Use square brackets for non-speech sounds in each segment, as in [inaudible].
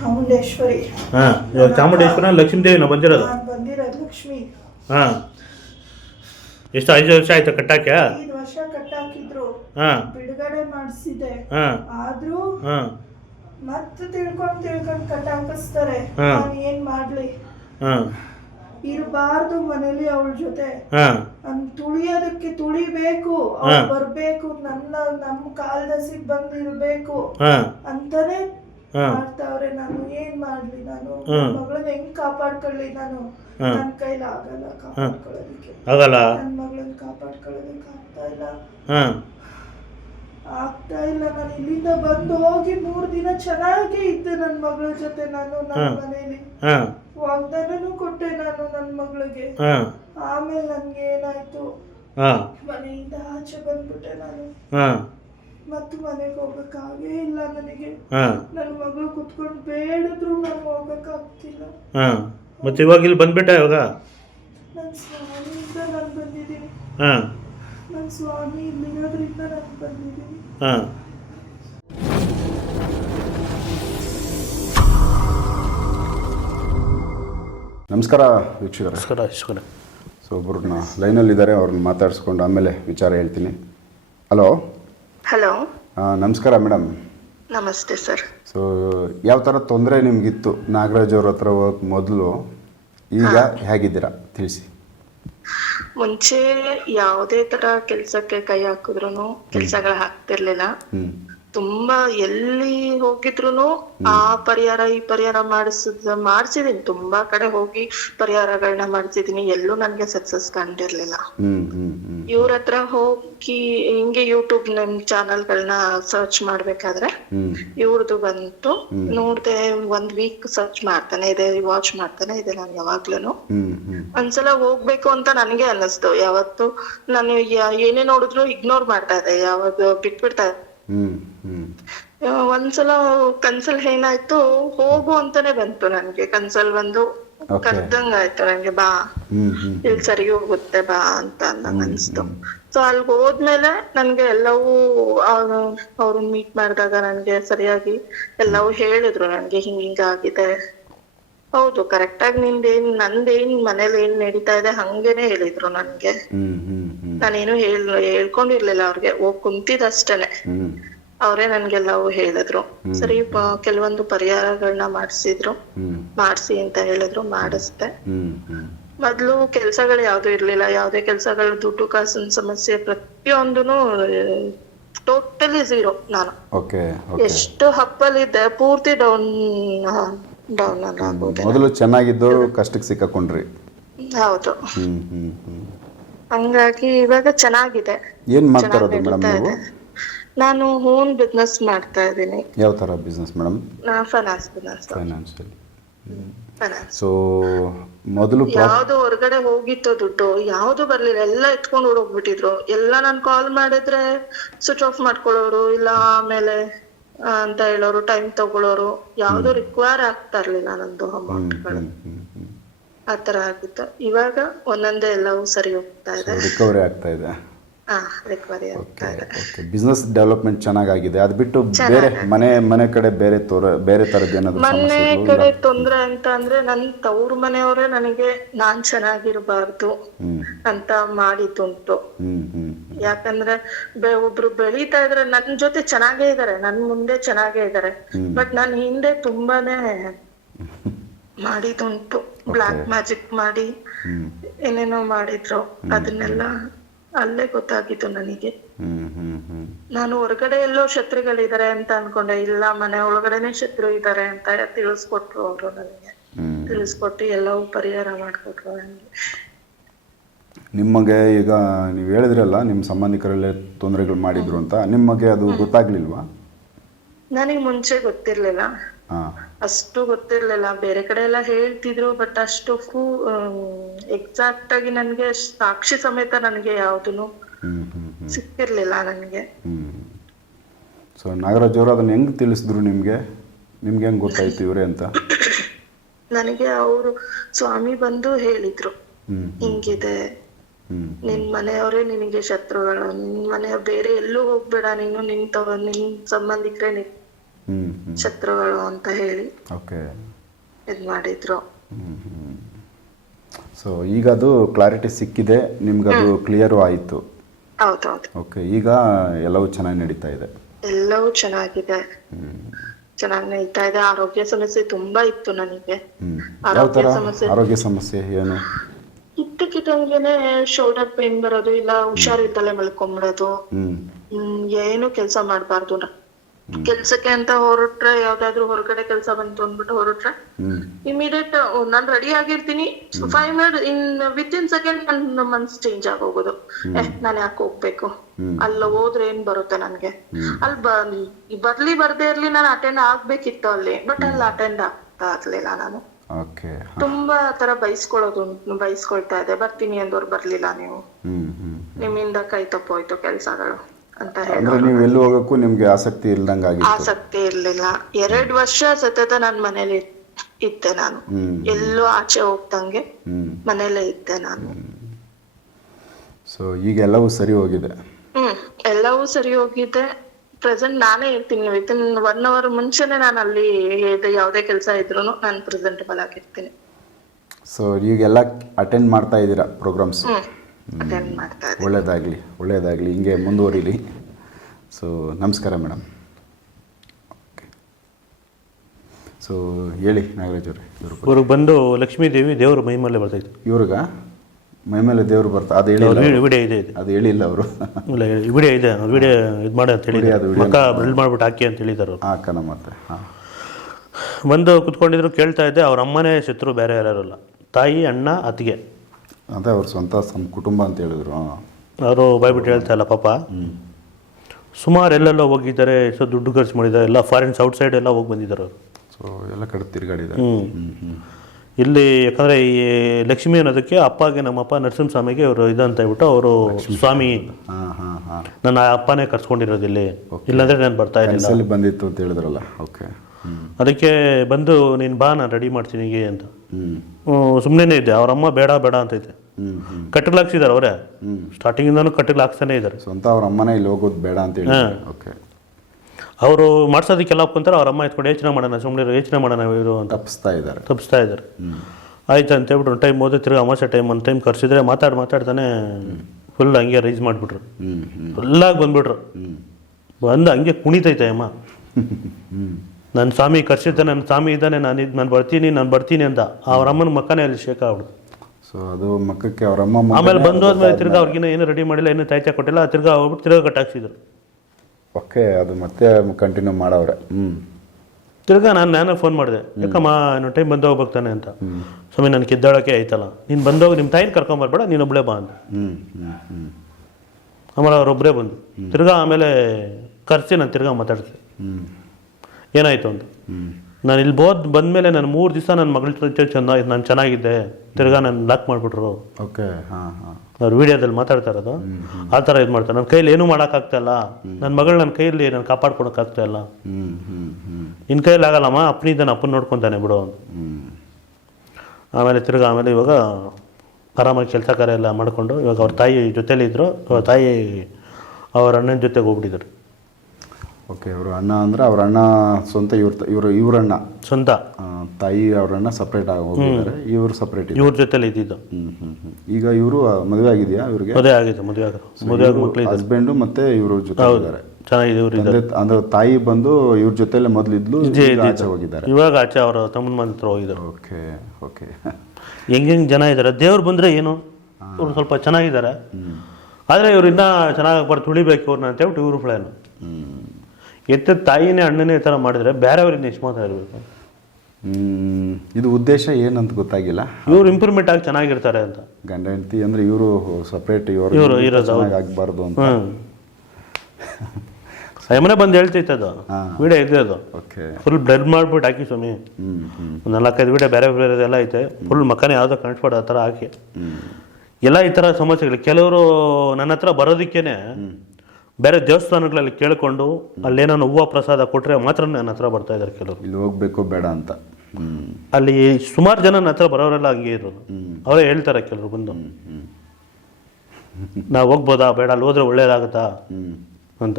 ಚಾಮುಂಡೇಶ್ವರಿ. ಹಾಂ ಇವಾಗ ಚಾಮುಂಡೇಶ್ವರ ಲಕ್ಷ್ಮೀ ದೇವಿನ ಬಂದಿರೋದು. ನಾನು ಬಂದಿರೋದು ಲಕ್ಷ್ಮಿ. ಹಾಂ. ಎಷ್ಟು ಐದು ವರ್ಷ ಆಯ್ತು ಕಟ್ಟಾಕೆ? ಐದು ವರ್ಷ ಕಟ್ಟಾಕಿದ್ರು. ಹಾಂ. ಬಿಡುಗಡೆ ಮಾಡಿಸಿದೆ. ಹಾಂ. ಆದ್ರೂ ಹಾಂ. ಮತ್ತೆ ತಿಳ್ಕೊಂಡ್ ತಿಳ್ಕೊಂಡ್ ಕಟ್ಟಾಕಿಸ್ತಾರೆ. ಹಾ. ನಾನು ಏನ್ ಮಾಡ್ಲಿ? ಹಾಂ. ಇರಬಾರ್ದು ಮನೇಲಿ ಅವಳ ಜೊತೆ. ಹಾಂ. ನನ್ ತುಳಿಯೋದಕ್ಕೆ ತುಳಿಬೇಕು. ಹಾ. ಅವ್ಳು ಬರ್ಬೇಕು. ನನ್ನ ನಮ್ ಕಾಲದಸಿ ಬಂದಿರ್ಬೇಕು. ಹಾಂ. ಅಂತಾನೆ ಹಾಂ ಮಾಡ್ತಾವ್ರೆ ನಾನು ಏನ್ ಮಾಡ್ಲಿ ನಾನು ಮಗಳನ್ನ ಹೆಂಗ್ ಕಾಪಾಡ್ಕೊಳ್ಳಿ ನಾನು? ನನ್ನ ನನ್ ಕೈಲಿ ಆಗಲ್ಲ ಕಾಪಾಡ್ಕೊಳ್ಳೋದಕ್ಕೆ. ಆಗಲ್ಲ? ನನ್ ಮಗಳನ್ನ ಕಾಪಾಡ್ಕೊಳ್ಳೋದಕ್ಕೆ ಆಗ್ತಾ ಇಲ್ಲ. ಹಾಂ. ಆಗ್ತಾ ಇಲ್ಲ ನಾನು ಇಲ್ಲಿಂದ ಬಂದು ಹೋಗಿ ಮೂರ್ ದಿನ ಚೆನ್ನಾಗಿ ಇದ್ದೆ ನನ್ ಮಗಳ ಜೊತೆ ನಾನು ನನ್ನ. ಮನೇಲಿ. ವಾಗ್ದಾನನು ಕೊಟ್ಟೆ ನಾನು ನನ್ ಮಗಳಿಗೆ. ಆಮೇಲೆ ನನ್ಗೆ ಏನಾಯ್ತು ಮನೆಯಿಂದ ಆಚೆ ಬಂದ್ಬಿಟ್ಟೆ ನಾನು. ಮತ್ತು ಮನೆಗೆ ಹೋಗಕ್ಕಾಗೇ ಇಲ್ಲ ನನಗೆ. ಹಾಂ. ನನ್ನ ಮಗಳು ಕುತ್ಕೊಂಡು ಬೇಡಿದ್ರು ನಾನು ಹೋಗಕ್ಕಾಗ್ತಿಲ್ಲ. ಹಾಂ. ಮತ್ತು ಇವಾಗ ಇಲ್ಲಿ ಬಂದ್ಬಿಟ್ಟ ಇವಾಗ? ನನ್ನ ಸ್ವಾಮಿಯಿಂದ ನಾನು ಬಂದಿದ್ದೀನಿ. ಹಾಂ. ನನ್ನ ಸ್ವಾಮಿ ಇಲ್ಲಿರೋದ್ರಿಂದ ನಾನು ಬಂದಿದ್ದೀನಿ. ಹಾಂ. ನಮಸ್ಕಾರ ವೀಕ್ಷಕರೇ. ನಮಸ್ಕಾರ ಈಶ್ವರ ಸೊ ಒಬ್ಬರನ್ನ ಲೈನಲ್ಲಿದ್ದಾರೆ ಅವ್ರನ್ನ ಮಾತಾಡಿಸ್ಕೊಂಡು ಆಮೇಲೆ ವಿಚಾರ ಹೇಳ್ತೀನಿ. Hello hello. ನಮಸ್ಕಾರ ಮೇಡಮ್. ನಮಸ್ತೆ ಸರ್. ಸೊ ಯಾವ ಥರ ತೊಂದರೆ ನಿಮಗಿತ್ತು? ನಾಗರಾಜ್ ಅವ್ರ ಹತ್ರ ಹೋಗಕ್ಕೆ ಮೊದಲು? ಈಗ ಹೇಗಿದ್ದೀರಾ? ತಿಳಿಸಿ. ಮುಂಚೆ ಯಾವುದೇ ತರ ಕೆಲ್ಸಕ್ಕೆ ಕೈ ಹಾಕಿದ್ರು ಕೆಲ್ಸಗಳು ಹಾಕ್ತಿರ್ಲಿಲ್ಲ ತುಂಬಾ ಎಲ್ಲಿ ಹೋಗಿದ್ರು ಆ ಪರಿಹಾರ ಈ ಪರಿಹಾರ ಮಾಡಿಸಿದ ಮಾಡ್ಸಿದೀನಿ. ತುಂಬಾ ಕಡೆ ಹೋಗಿ ಪರಿಹಾರಗಳನ್ನ ಮಾಡ್ಸಿದೀನಿ. ಎಲ್ಲೂ ನನ್ಗೆ ಸಕ್ಸಸ್ ಕಂಡಿರ್ಲಿಲ್ಲ. ಇವ್ರ ಹತ್ರ ಹೋಗಿ ಹಿಂಗೆ ಯೂಟ್ಯೂಬ್ ನಮ್ ಚಾನಲ್ಗಳನ್ನ ಸರ್ಚ್ ಮಾಡ್ಬೇಕಾದ್ರೆ ಇವ್ರದ್ದು ಬಂತು. ನೋಡ್ದೆ ಒಂದ್ ವೀಕ್ ಸರ್ಚ್ ಮಾಡ್ತಾನೆ ಇದೆ ವಾಚ್ ಮಾಡ್ತಾನೆ ಇದೆ ನಾನು ಯಾವಾಗ್ಲೂನು. ಒಂದ್ ಸಲ ಒಂದ್ಸಲ ಹೋಗ್ಬೇಕು ಅಂತ ನನಗೆ ಅನ್ನಿಸ್ತು. ಯಾವತ್ತು ನಾನು ಏನೇ ನೋಡಿದ್ರು ಇಗ್ನೋರ್ ಮಾಡ್ತಾ ಇದ್ದೆ. ಯಾವಾಗ ಬಿಟ್ಬಿಡ್ತಾ ಒಂದ್ಸಲ ಕನ್ಸಲ್ ಏನಾಯ್ತು ಹೋಗು ಅಂತಾನೆ ಬಂತು ನನ್ಗೆ. ಕನ್ಸಲ್ ಬಂದು. ಕರ್ದಂಗ್ ಆಯ್ತು ನಂಗೆ ಬಾ. ಇಲ್ಲಿ ಸರಿ ಹೋಗುತ್ತೆ ಬಾ ಅಂತ ನಂಗೆ ಅನ್ಸ್ತು. ಸೊ ಅಲ್ಗ್ ಹೋದ್ಮೇಲೆ ನನ್ಗೆ ಎಲ್ಲವೂ ಅವ್ರನ್ನ ಮೀಟ್ ಮಾಡಿದಾಗ ನನ್ಗೆ ಸರಿಯಾಗಿ ಎಲ್ಲವೂ ಹೇಳಿದ್ರು ನನ್ಗೆ ಹಿಂಗ್ ಹಿಂಗ ಆಗಿದೆ. ಹೌದು ಕರೆಕ್ಟ್ ಆಗಿ ನಿಂದೇನ್ ನಂದೇನ್ ಮನೇಲಿ ಏನ್ ನಡೀತಾ ಇದೆ ಹಂಗೇನೆ ಹೇಳಿದ್ರು ನನ್ಗೆ ನಾನೇನು ಹೇಳ್ ಹೇಳ್ಕೊಂಡಿರ್ಲಿಲ್ಲ ಅವ್ರಿಗೆ. ಹೋಗ್ ಕುಂತಿದ್ದಷ್ಟೇನೆ ಅವರೇ ನನ್ಗೆಲ್ಲವೂ ಹೇಳಿದ್ರು. ಸರಿ ಕೆಲವೊಂದು ಪರಿಹಾರಗಳನ್ನ ಮಾಡಿಸಿದ್ರು. ಮಾಡ್ಸಿ ಅಂತ ಹೇಳಿದ್ರು ಮಾಡಿಸ್ದೆ. ಮೊದ್ಲು ಕೆಲ್ಸಗಳು ಯಾವ್ದು ಇರ್ಲಿಲ್ಲ. ಯಾವ್ದೇ ಕೆಲ್ಸಗಳು ದುಡ್ಡು ಕಾಸಿನ ಸಮಸ್ಯೆ ಪ್ರತಿಯೊಂದೂನು ಟೋಟಲಿ ಝೀರೋ ನಾನು. ಎಷ್ಟು ಹಪ್ಪಲಿದ್ದೆ ಪೂರ್ತಿ ಡೌನ್ ಡೌನ್ ಮೊದಲು ಚೆನ್ನಾಗಿದ್ದು ಕಷ್ಟಕ್ಕೆ ಸಿಕ್ಕಾಕೊಂಡ್ರಿ. ಹೌದು. ಹಂಗಾಗಿ ಇವಾಗ ಚೆನ್ನಾಗಿದೆ. ಏನ್ ಮಾಡ್ತಾರೋದು ಮೇಡಮ್ ನೀವು. ನಾನು ಹೋಮ್ ಬಿಸ್ನೆಸ್ ಮಾಡ್ತಾ ಇದ್ದೀನಿ. ಯಾವ ಥರ business madam finance business financial finance so ಮೊದಲು ಯಾವ್ದು ಹೊರಗಡೆ ಹೋಗಿತ್ತು ದುಡ್ಡು ಯಾವ್ದು ಬರ್ಲಿಲ್ಲ. ಎಲ್ಲ ಇಟ್ಕೊಂಡು ಓಡೋಗ್ಬಿಟ್ಟಿದ್ರು. ಎಲ್ಲ ನಾನು ಕಾಲ್ ಮಾಡಿದ್ರೆ ಸ್ವಿಚ್ ಆಫ್ ಮಾಡ್ಕೊಳ್ಳೋರು ಇಲ್ಲ ಆಮೇಲೆ ಅಂತ ಹೇಳೋರು ಟೈಮ್ ತಗೊಳ್ಳೋರು ಯಾವ್ದು ರಿಕ್ವೈರ್ ಆಗ್ತಾ ಇರ್ಲಿಲ್ಲ ನಂದು ಅಮೌಂಟ್ಗಳು ಆತರ ಆಗಿತ್ತು. ಇವಾಗ ಒಂದೊಂದೇ ಎಲ್ಲವೂ ಸರಿ ಹೋಗ್ತಾ ಇದೆ. ರಿಕವರಿ ಆಗ್ತಾ ಇದೆ. ರಿಕವರಿ ಬಿಸ್ನೆಸ್ ಡೆವಲಪ್ಮೆಂಟ್ ಚೆನ್ನಾಗಾಗಿದೆ. ಅದು ಬಿಟ್ಟು ಬೇರೆ ಮನೆ ಮನೆ ಕಡೆ ಬೇರೆ ತೋರ ಬೇರೆ ತರದ ಏನಾದ್ರು ಮನೆ ಕಡೆ ತೊಂದ್ರೆ ಅಂತ ಅಂದ್ರೆ ನನ್ ತವ್ರ ಮನೆಯವರೇ ನನಗೆ ನಾನ್ ಚೆನ್ನಾಗಿರಬಾರ್ದು ಅಂತ ಮಾಡಿದ್ದುಂಟು. ಯಾಕಂದ್ರೆ ಒಬ್ರು ಬೆಳೀತಾ ಇದ್ರೆ ನನ್ ಜೊತೆ ಚೆನ್ನಾಗೇ ಇದಾರೆ. ನನ್ ಮುಂದೆ ಚೆನ್ನಾಗೇ ಇದಾರೆ. ಬಟ್ ನನ್ ಹಿಂದೆ ತುಂಬಾನೇ ಮಾಡಿದುಂಟು ಬ್ಲಾಕ್ ಮ್ಯಾಜಿಕ್ ಮಾಡಿ ಏನೇನೋ ಮಾಡಿದ್ರು. ಅದನ್ನೆಲ್ಲ ಅಲ್ಲೇ ಗೊತ್ತಾಗಿತ್ತು ನನಗೆ. ಹ್ಮ್ ಹ್ಮ್ ಹ್ಮ್. ನಾನು ಹೊರಗಡೆ ಎಲ್ಲೋ ಶತ್ರುಗಳಿದ್ದಾರೆ ಅಂತ ಅನ್ಕೊಂಡೆ. ಇಲ್ಲ ಮನೆ ಒಳಗಡೆನೆ ಶತ್ರು ಇದ್ದಾರೆ ಅಂತ ತಿಳಿಸ್ಕೊಟ್ರು ಅವರು ನನಗೆ. ಹ್ಮ್. ತಿಳಿಸ್ಕೊಟ್ಟು ಎಲ್ಲವೂ ಪರಿಹಾರ ಮಾಡ್ಕೊಟ್ರು ನನಗೆ. ನಿಮಗೆ ಈಗ ನೀವು ಹೇಳಿದ್ರಲ್ಲ ನಿಮ್ಮ ಸಂಬಂಧಿಕರಲ್ಲೇ ತೊಂದರೆಗಳು ಮಾಡಿದ್ರು ಅಂತ. ನಿಮಗೆ ಅದು ಗೊತ್ತಾಗ್ಲಿಲ್ವಾ? ನನಗೆ ಮುಂಚೆ ಗೊತ್ತಿರ್ಲಿಲ್ಲ. ಹಾಂ. ಅಷ್ಟು ಗೊತ್ತಿರ್ಲಿಲ್ಲ. ಬೇರೆ ಕಡೆ ಎಲ್ಲ ಹೇಳ್ತಿದ್ರು ಬಟ್ ಅಷ್ಟು ಫೂ ಎಕ್ಸಾಕ್ಟ್ ಆಗಿ ನನ್ಗೆ ಸಾಕ್ಷಿ ಸಮೇತ ನನಗೆ ಯಾವ್ದು ಸಿಕ್ಕಿರ್ಲಿಲ್ಲ ನನಗೆ. ಸೊ ನಾಗರಾಜ್ ಅವರು ಅದನ್ನ ಹೆಂಗ್ ತಿಳಿಸಿದ್ರು ನಿಮ್ಗೆ? ನಿಮ್ಗೆ ಹೆಂಗ್ ಗೊತ್ತಾಯ್ತು ಇವರೇ ಅಂತ? ನನಗೆ ಅವರು ಸ್ವಾಮಿ ಬಂದು ಹೇಳಿದ್ರು. ಹಿಂಗಿದೆ. ನಿನ್ ಮನೆಯವರೇ ನಿನಗೆ ಶತ್ರುಗಳು. ನಿನ್ ಮನೆ ಬೇರೆ ಎಲ್ಲೂ ಹೋಗ್ಬೇಡ. ನೀನು ನಿನ್ ತವ ನಿನ್ ಸಂಬಂಧಿಕರೇ ನಿನ್ ಶತ್ರುಗಳು ಅಂತ ಹೇಳಿ ಓಕೆ. ಇದ್ ಮಾಡಿದ್ರು. ಸೊ ಈಗ ಅದು ಕ್ಲಾರಿಟಿ ಸಿಕ್ಕಿದೆ ನಿಮ್ಗೆ ಅದು ಕ್ಲಿಯರು ಆಯಿತು. ಹೌದೌದು. ಓಕೆ ಈಗ ಎಲ್ಲವೂ ಚೆನ್ನಾಗಿ ನಡೀತಾ ಇದೆ? ಎಲ್ಲವೂ ಚೆನ್ನಾಗಿದೆ. ಚೆನ್ನಾಗಿ ನಡೀತಾ ಇದೆ. ಆರೋಗ್ಯ ಸಮಸ್ಯೆ ತುಂಬಾ ಇತ್ತು ನನಗೆ. ಯಾವ ಆರೋಗ್ಯ ಥರ ಸಮಸ್ಯೆ ಆರೋಗ್ಯ ಸಮಸ್ಯೆ ಏನು? ಇದ್ದಕ್ಕಿದ್ದಂಗೆನೆ ಶೋಲ್ಡರ್ ಪೇನ್ ಬರೋದು ಇಲ್ಲ ಹುಷಾರಿದ್ದಲ್ಲೇ ಮಲ್ಕೊಂಡ್ಬಿಡೋದು ಏನು ಕೆಲಸ ಮಾಡ್ಬಾರ್ದು ಕೆಲ್ಸಕ್ಕೆ ಅಂತ ಹೊರಟ್ರೆ ಯಾವ್ದಾದ್ರು ಹೊರಗಡೆ ಕೆಲಸ ಬಂತು ಅಂದ್ಬಿಟ್ಟು ಹೊರಟ್ರೆ ಇಮಿಡಿಯೇಟ್ ನಾನ್ ready ಆಗಿರ್ತೀನಿ. Five minute in with in second ನನ್ನ ಮನ್ಸ್ ಚೇಂಜ್ ಆಗೋಗೋದು. ಏ ನಾನ್ ಯಾಕೆ ಹೋಗ್ಬೇಕು? ಅಲ್ಲ ಹೋದ್ರೆ ಏನ್ ಬರುತ್ತೆ ನನ್ಗೆ? ಅಲ್ ಬರ್ಲಿ ಬರ್ದೇ ಇರ್ಲಿ ನಾನು ಅಟೆಂಡ್ ಆಗ್ಬೇಕಿತ್ತು ಅಲ್ಲಿ ಬಟ್ ಅಲ್ಲಿ ಅಟೆಂಡ್ ಆಗ್ತಾ ಇರ್ಲಿಲ್ಲ ನಾನು. ತುಂಬಾ ತರ ಬೈಸ್ಕೊಳ್ಳೋದು ಬೈಸ್ಕೊಳ್ತಾ ಇದೆ ಬರ್ತೀನಿ ಅಂದವ್ರು ಬರ್ಲಿಲ್ಲ ನೀವು. ನಿಮ್ಮಿಂದ ಕೈ ತಪ್ಪೋಯ್ತು ಕೆಲ್ಸಗಳು. ಅಂತ ಹೇಳಿದ್ರೆ ನೀವು ಎಲ್ಲಿ ಹೋಗಕ್ಕೂ ನಿಮ್ಗೆ ಆಸಕ್ತಿ ಇಲ್ದಂಗೆ ಆಗಿತ್ತು. ಆಸಕ್ತಿ ಇರ್ಲಿಲ್ಲ. ಎರಡ್ ವರ್ಷ ಸತತ ನಾನ್ ಮನೇಲಿ ಇದ್ದೆ ನಾನು. ಹ್ಮ್. ಎಲ್ಲೂ ಆಚೆ ಹೋಗ್ದಂಗೆ ಹ್ಮ್. ಮನೇಲೆ ಇದ್ದೆ ನಾನು. ಸೊ ಈಗ ಎಲ್ಲವೂ ಸರಿ ಹೋಗಿದೆ. ಹ್ಮ್. ಎಲ್ಲವೂ ಸರಿ ಹೋಗಿದೆ. ಪ್ರೆಸೆಂಟ್ ನಾನೇ ಇರ್ತೀನಿ. ವಿತ್ ಇನ್ ಒನ್ ಅವರ್ ಮುಂಚೆನೆ ನಾನು ಅಲ್ಲಿ ಯಾವುದೇ ಯಾವ್ದೇ ಕೆಲಸ ಇದ್ರು ನಾನು ಪ್ರೆಸೆಂಟಬಲ್ ಆಗಿರ್ತೀನಿ. ಸೊ ಈಗೆಲ್ಲ ಅಟೆಂಡ್ ಮಾಡ್ತಾ ಇದ್ದೀರಾ ಪ್ರೋಗ್ರಾಮ್ಸ್ ಹ್ಮ್. ಅಟೆಂಡ್ ಮಾಡ್ತಾ ಇದ್ದೀನಿ. ಒಳ್ಳೇದಾಗಲಿ ಒಳ್ಳೇದಾಗಲಿ. ಹಿಂಗೆ ಮುಂದುವರಿಲಿ. ಸೊ ನಮಸ್ಕಾರ ಮೇಡಮ್. ಓಕೆ ಸೊ ಹೇಳಿ ನಾಗರಾಜ್ ಅವರೇ ಇವ್ರ ಇವ್ರಿಗೆ ಬಂದು ಲಕ್ಷ್ಮೀ ದೇವಿ ದೇವರ ಮೈಮೇಲೆ ಬರ್ತೈತೆ ಇವ್ರಿಗ? ಮೈಮೇಲೆ ದೇವರು ಬರ್ತಾ ಅದು ಹೇಳಿ. ವಿಡಿಯೋ ಇದೆ ಇದೆ. ಅದು ಹೇಳಿಲ್ಲ ಅವರು. ಇಲ್ಲ ವಿಡಿಯೋ ಇದೆ ವಿಡಿಯೋ ಇದು ಮಾಡಿ ಅಂತ ಹೇಳಿ ಅದು ಮಕ್ಕ ಬಿಲ್ಡ್ ಮಾಡ್ಬಿಟ್ಟು ಹಾಕಿ ಅಂತ ಹೇಳಿದ್ದಾರೆ ಅವ್ರು. ಹಾಕನ ಮತ್ತೆ ಹಾಂ. ಬಂದು ಕುತ್ಕೊಂಡಿದ್ರು ಕೇಳ್ತಾ ಇದ್ದೆ ಅವ್ರ ಅಮ್ಮನೇ ಶತ್ರು ಬೇರೆ ಯಾರಲ್ಲ ತಾಯಿ ಅಣ್ಣ ಅತ್ತಿಗೆ. ಅದೇ ಅವ್ರ ಸ್ವಂತ ಸಮ್ ಕುಟುಂಬ ಅಂತ ಹೇಳಿದ್ರು. ಅವರು ಬಾಯ್ಬಿಟ್ಟು ಹೇಳ್ತಾ ಇಲ್ಲ ಪಾಪ. ಸುಮಾರು ಎಲ್ಲೆಲ್ಲ ಹೋಗಿದ್ದಾರೆ ಎಷ್ಟೋ ದುಡ್ಡು ಖರ್ಚು ಮಾಡಿದ್ದಾರೆ ಎಲ್ಲ ಫಾರಿನ್ಸ್ ಔಟ್ಸೈಡ್ ಎಲ್ಲ ಹೋಗಿ ಬಂದಿದ್ದಾರೆ ಅವರು. ಸೊ ಎಲ್ಲ ಕಡೆ ತಿರುಗಾಡಿದ್ದಾರೆ. ಇಲ್ಲಿ ಯಾಕಂದರೆ ಈ ಲಕ್ಷ್ಮಿ ಅನ್ನೋದಕ್ಕೆ ಅಪ್ಪಗೆ ನಮ್ಮಪ್ಪ ನರಸಿಂಹಸ್ವಾಮಿಗೆ ಅವರು ಇದಂತ ಹೇಳ್ಬಿಟ್ಟು ಅವರು ಸ್ವಾಮಿ ಹಾಂ ಹಾಂ ಹಾಂ. ನನ್ನ ಅಪ್ಪನೇ ಕರ್ಸ್ಕೊಂಡಿರೋದು ಇಲ್ಲಿ. ಇಲ್ಲಾಂದರೆ ನಾನು ಬರ್ತಾ ಇರಲಿಲ್ಲ. ಬಂದಿತ್ತು ಅಂತ ಹೇಳಿದ್ರಲ್ಲ. ಓಕೆ ಅದಕ್ಕೆ ಬಂದು ನೀನು ಬಾ ನಾನು ರೆಡಿ ಮಾಡ್ತೀನಿ ಹೀಗೆ ಅಂತ. ಸುಮ್ಮನೆ ಇದ್ದೆ. ಅವರಮ್ಮ ಅಮ್ಮ ಬೇಡ ಬೇಡ ಅಂತೈತೆ ಕಟ್ಟಲು ಹಾಕ್ಸಿದ್ದಾರೆ ಅವರೇ. ಸ್ಟಾರ್ಟಿಂಗ್ ಸ್ಟಾರ್ಟಿಂಗಿಂದನೂ ಕಟ್ಟಲು ಹಾಕ್ತಾನೆ ಇದ್ದಾರೆ ಸ್ವಂತ ಅವ್ರ ಅಮ್ಮನೇ ಇಲ್ಲಿ ಹೋಗೋದು ಬೇಡ ಅಂತ ಹೇಳಿ ಓಕೆ ಅವರು ಮಾಡ್ಸೋದಕ್ಕೆಲ್ಲ ಒಪ್ಕೊಂತಾರೆ ಅವ್ರ ಅಮ್ಮ ಎತ್ಕೊಂಡು ಯೋಚನೆ ಮಾಡೋಣ ಸುಮ್ಮನೆ ಯೋಚನೆ ಮಾಡೋಣ ಇವರು ಅಂತ. ತಪ್ಪಿಸ್ತಾ ಇದ್ದಾರೆ ತಪ್ಪಿಸ್ತಾ ಇದ್ದಾರೆ ಆಯ್ತು ಅಂತ ಹೇಳ್ಬಿಟ್ಟು ಒಂದು ಟೈಮ್ ಓದಿ ತಿರ್ಗಿ ಅಮಾಸೆ ಟೈಮ್ ಒಂದು ಟೈಮ್ ಕರ್ಸಿದ್ರೆ ಮಾತಾಡಿ ಮಾತಾಡ್ತಾನೆ ಫುಲ್ ಹಂಗೆ ರೈಸ್ ಮಾಡಿಬಿಟ್ರು. ಫುಲ್ಲಾಗಿ ಬಂದ್ಬಿಟ್ರು. ಬಂದು ಹಂಗೆ ಕುಣಿತೈತೆ ಅಮ್ಮ. [laughs] ನನ್ನ ಸ್ವಾಮಿ ಕರ್ಸಿದ್ದ ನನ್ನ ಸ್ವಾಮಿ ಇದ್ದಾನೆ ನಾನು ಇದು ನಾನು ಬರ್ತೀನಿ ನಾನು ಬರ್ತೀನಿ ಅಂತ ಅವ್ರ ಅಮ್ಮನ ಮಕ್ಕನೇ ಅಲ್ಲಿ ಶೇಖ ಆಗ್ಬಿಡ್ತು. ಸೊ ಅದು ಮಕ್ಕಕ್ಕೆ ಅವ್ರ ಅಮ್ಮ ಆಮೇಲೆ ಬಂದು ಹೋದ್ಮೇಲೆ ತಿರ್ಗಾ ಅವ್ರಿಗಿನ್ನ ಏನು ರೆಡಿ ಮಾಡಿಲ್ಲ ಏನು ತಾಯ್ತಾ ಕೊಟ್ಟಿಲ್ಲ ತಿರ್ಗಾ ಹೋಗ್ಬಿಟ್ಟು ತಿರ್ಗಾ ಕಟ್ಟಾಕ್ಸಿದ್ರು ಓಕೆ ಅದು ಮತ್ತೆ ಕಂಟಿನ್ಯೂ ಮಾಡವ್ರೆ. ಹ್ಞೂ ತಿರ್ಗಾ ನಾನು ನಾನೇ ಫೋನ್ ಮಾಡಿದೆ. ಯಾಕಮ್ಮ ಇನ್ನೊಂದು ಟೈಮ್ ಬಂದು ಹೋಗ್ಬೇಕಾನೆ ಅಂತ. ಸ್ವಾಮಿ ನನಗೆ ಕಿದ್ದಾಡೋಕೆ ಆಯ್ತಲ್ಲ. ನೀನು ಬಂದೋಗಿ ನಿಮ್ಮ ತಾಯಿನ ಕರ್ಕೊಂಬರ್ಬೇಡ ನೀನು ಒಬ್ಬಳೇ ಬಾ ಅಂತ. ಹ್ಞೂ ಹ್ಞೂ ಹ್ಞೂ ಆಮೇಲೆ ಅವ್ರೊಬ್ಬರೇ ಬಂದು. ತಿರ್ಗಾ ಆಮೇಲೆ ಕರ್ಸಿ ನಾನು ತಿರ್ಗಾ ಮಾತಾಡ್ತೀನಿ. ಹ್ಞೂ ಏನಾಯ್ತು ಅಂತ? ನಾನು ಇಲ್ಲಿ ಬೋದ್ ಬಂದಮೇಲೆ ನಾನು ಮೂರು ದಿವಸ ನನ್ನ ಮಗಳ ಜೊತೆ ಚೆನ್ನಾಗಿ ನಾನು ಚೆನ್ನಾಗಿದ್ದೆ. ತಿರ್ಗಾ ನಾನು ಲಾಕ್ ಮಾಡಿಬಿಟ್ರು. ಓಕೆ ಹಾಂ ಹಾಂ. ಅವ್ರು ವಿಡಿಯೋದಲ್ಲಿ ಮಾತಾಡ್ತಾ ಇರೋದು. ಆ ಥರ ಇದು ಮಾಡ್ತಾರೆ. ನನ್ನ ಕೈಯಲ್ಲಿ ಏನೂ ಮಾಡೋಕ್ಕಾಗ್ತಾಯಿಲ್ಲ ನನ್ನ ಮಗಳು ನನ್ನ ಕೈಯಲ್ಲಿ ನಾನು ಕಾಪಾಡ್ಕೊಳಕ್ಕಾಗ್ತಾಯಿಲ್ಲ ನಿನ್ನ ಕೈಯಲ್ಲಿ ಆಗಲ್ಲಮ್ಮ ಅಪ್ಪನಿದ್ದಾನೆ ಅಪ್ಪನ ನೋಡ್ಕೊತಾನೆ ಬಿಡು ಅಂತ. ಆಮೇಲೆ ತಿರ್ಗಾ ಆಮೇಲೆ ಇವಾಗ ಆರಾಮಾಗಿ ಕೆಲಸ ಕಾರ್ಯ ಎಲ್ಲ ಮಾಡಿಕೊಂಡು ಇವಾಗ ಅವ್ರ ತಾಯಿ ಜೊತೇಲಿದ್ದರು ಅವ್ರ ತಾಯಿ ಅವ್ರ ಅಣ್ಣನ ಜೊತೆಗೆ ಹೋಗ್ಬಿಟ್ಟಿದ್ರು. ಓಕೆ ಇವರು ಅಣ್ಣ ಅಂದ್ರೆ ಅವ್ರ ಅಣ್ಣ ಸ್ವಂತ ಇವ್ರ ಇವರು ಇವರಣ್ಣ. ಅಣ್ಣ ಸ್ವಂತ ತಾಯಿ ಅವರಣ್ಣ ಸಪ್ರೇಟ್ ಆಗಿ ಹೋಗಿದ್ದಾರೆ. ಇವರು ಸಪ್ರೇಟ್ ಇವ್ರ ಜೊತೆಲಿ ಇದ್ದಿದ್ದು. ಹ್ಞೂ ಈಗ ಇವರು ಮದುವೆ ಆಗಿದೆಯಾ ಇವ್ರಿಗೆ? ಮದುವೆ ಆಗಿದೆ ಮದುವೆ ಆಗ ಮದುವೆ ಆಗಿ ಮಕ್ಳು ಇದ್ದಾರೆ ಹಸ್ಬೆಂಡು ಮತ್ತೆ ಇವ್ರ ಜೊತೆ ಇದ್ದಾರೆ. ಚೆನ್ನಾಗಿದೆ ಇವ್ರು ಇದ್ದಾರೆ. ಅಂದ್ರೆ ಅಂದ್ರೆ ತಾಯಿ ಬಂದು ಇವ್ರ ಜೊತೆಲೆ ಮೊದಲು ಇದ್ಲು ಈಗ ಆಚೆ ಹೋಗಿದ್ದಾರೆ. ಇವಾಗ ಆಚೆ ಅವರ ತಮ್ಮನ ಮನೆ ಹತ್ರ ಹೋಗಿದ್ದಾರೆ. Okay okay. ಹೆಂಗ್ ಹೆಂಗ್ ಜನ ಇದ್ದಾರೆ? ದೇವ್ರು ಬಂದ್ರೆ ಏನು? ಇವ್ರು ಸ್ವಲ್ಪ ಚೆನ್ನಾಗಿದ್ದಾರೆ. ಆದರೆ ಇವ್ರು ಇನ್ನೂ ಚೆನ್ನಾಗಿ ಬರ್ತು ತುಳಿಬೇಕು ಇವ್ರನ್ನ ಅಂತ ಹೇಳ್ಬಿಟ್ಟು ಇವ್ರು ಪ್ಲಾನ್. ಎತ್ತ ತಾಯಿನೇ ಅಣ್ಣನೇ ಈ ಥರ ಮಾಡಿದ್ರೆ ಬೇರೆಯವ್ರಿಗೆ ಎಷ್ಟು ಇರಬೇಕು. ಹ್ಮ್ ಇದು ಉದ್ದೇಶ ಏನಂತ ಗೊತ್ತಾಗಿಲ್ಲ. ಇವ್ರು ಇಂಪ್ರೂವ್ಮೆಂಟ್ ಆಗಿ ಚೆನ್ನಾಗಿರ್ತಾರೆ ಅಂತ. ಗಂಡ ಹೆಂಡತಿ ಅಂದ್ರೆ ಇವರು ಸಪ್ರೇಟ್ ಇವರು ಇವರು ಇರೋದು ಹೌದು. ಚೆನ್ನಾಗಿ ಅಂತ. ಹ್ಮ್. ಯಮನೆ ಬಂದು ಹೇಳ್ತೈತೆ ಅದು. ವೀಡಿಯೋ ವಿಡಿಯೋ ಇದೆ ಅದು. ಓಕೆ. ಫುಲ್ ಬ್ಲಡ್ ಮಾಡ್ಬಿಟ್ಟು ಹಾಕಿ ಸ್ವಾಮಿ. ಹ್ಮ್ ಹ್ಮ್. ಒಂದು ನಾಲ್ಕೈದು ವಿಡಿಯೋ ಬೇರೆ ಬೇರೆ ಎಲ್ಲ ಐತೆ. ಫುಲ್ ಮಕ್ಕನೇ ಯಾವುದೋ ಕಾಣಿಸ್ಬೇಡ ಆ ಥರ ಹಾಕಿ. ಹ್ಮ್. ಎಲ್ಲ ಈ ಥರ ಸಮಸ್ಯೆಗಳು. ಕೆಲವರು ನನ್ನ ಹತ್ರ ಬರೋದಕ್ಕೇನೆ ಬೇರೆ ದೇವಸ್ಥಾನಗಳಲ್ಲಿ ಕೇಳಿಕೊಂಡು ಅಲ್ಲೇನೋ ಹೂವು ಪ್ರಸಾದ ಕೊಟ್ಟರೆ ಮಾತ್ರ ನನ್ನ ಹತ್ರ ಬರ್ತಾ ಇದ್ದಾರೆ ಕೆಲವರು. ಇಲ್ಲಿ ಹೋಗ್ಬೇಕು ಬೇಡ ಅಂತ. ಅಲ್ಲಿ ಸುಮಾರು ಜನ ನನ್ನ ಹತ್ರ ಬರೋರೆಲ್ಲ ಹಂಗೆ ಇರೋದು ಅವರೇ ಹೇಳ್ತಾರೆ ಕೆಲವರು ಬಂದು. [laughs] ನಾವು ಹೋಗ್ಬೋದಾ? ಬೇಡ ಅಲ್ಲಿ ಹೋದ್ರೆ ಒಳ್ಳೇದಾಗುತ್ತಾ? ಅಂತ.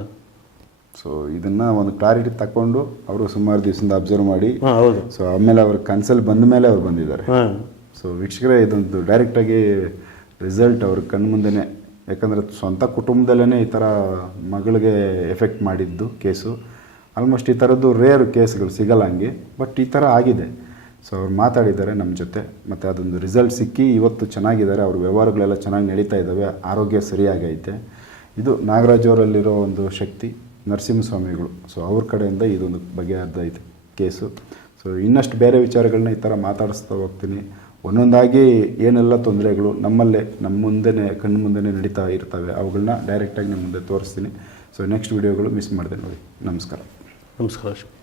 ಸೊ ಇದನ್ನ ಒಂದು ಕ್ಲಾರಿಟಿ ತಕೊಂಡು ಅವರು ಸುಮಾರು ದಿವಸದಿಂದ ಅಬ್ಸರ್ವ್ ಮಾಡಿ. ಹೌದು. ಸೊ ಆಮೇಲೆ ಅವ್ರ ಕನ್ಸಲ್ಲಿ ಬಂದ ಮೇಲೆ ಅವ್ರು ಬಂದಿದ್ದಾರೆ. ಸೊ ವೀಕ್ಷಕರೇ ಇದೊಂದು ಡೈರೆಕ್ಟಾಗಿ ರಿಸಲ್ಟ್ ಅವ್ರ ಕಣ್ಮುಂದೆ ಯಾಕಂದರೆ ಸ್ವಂತ ಕುಟುಂಬದಲ್ಲೇ ಈ ಥರ ಮಗಳಿಗೆ ಎಫೆಕ್ಟ್ ಮಾಡಿದ್ದು ಕೇಸು. ಆಲ್ಮೋಸ್ಟ್ ಈ ಥರದ್ದು ರೇರ್ ಕೇಸ್ಗಳು ಸಿಗಲ್ಲ ಹಂಗೆ, ಬಟ್ ಈ ಥರ ಆಗಿದೆ. ಸೊ ಅವ್ರು ಮಾತಾಡಿದ್ದಾರೆ ನಮ್ಮ ಜೊತೆ, ಮತ್ತು ಅದೊಂದು ರಿಸಲ್ಟ್ ಸಿಕ್ಕಿ ಇವತ್ತು ಚೆನ್ನಾಗಿದ್ದಾರೆ, ಅವ್ರ ವ್ಯವಹಾರಗಳೆಲ್ಲ ಚೆನ್ನಾಗಿ ನಡೀತಾ ಇದ್ದಾವೆ, ಆರೋಗ್ಯ ಸರಿಯಾಗೈತೆ. ಇದು ನಾಗರಾಜ್ ಅವರಲ್ಲಿರೋ ಒಂದು ಶಕ್ತಿ, ನರಸಿಂಹಸ್ವಾಮಿಗಳು. ಸೊ ಅವ್ರ ಕಡೆಯಿಂದ ಇದೊಂದು ಬಗೆಹರಿದೈತೆ ಕೇಸು. ಸೊ ಇನ್ನಷ್ಟು ಬೇರೆ ವಿಚಾರಗಳನ್ನ ಈ ಥರ ಮಾತಾಡಿಸ್ತಾ ಹೋಗ್ತೀನಿ. ಒಂದೊಂದಾಗಿ ಏನೆಲ್ಲ ತೊಂದರೆಗಳು ನಮ್ಮಲ್ಲೇ, ನಮ್ಮ ಮುಂದೆನೇ, ಕಣ್ಣು ಮುಂದೆನೇ ನಡೀತಾ ಇರ್ತವೆ ಅವುಗಳನ್ನ ಡೈರೆಕ್ಟಾಗಿ ನಿಮ್ಮ ಮುಂದೆ ತೋರಿಸ್ತೀನಿ. ಸೊ ನೆಕ್ಸ್ಟ್ ವೀಡಿಯೋಗಳು ಮಿಸ್ ಮಾಡಿದೆ ನೋಡಿ. ನಮಸ್ಕಾರ. ನಮಸ್ಕಾರ.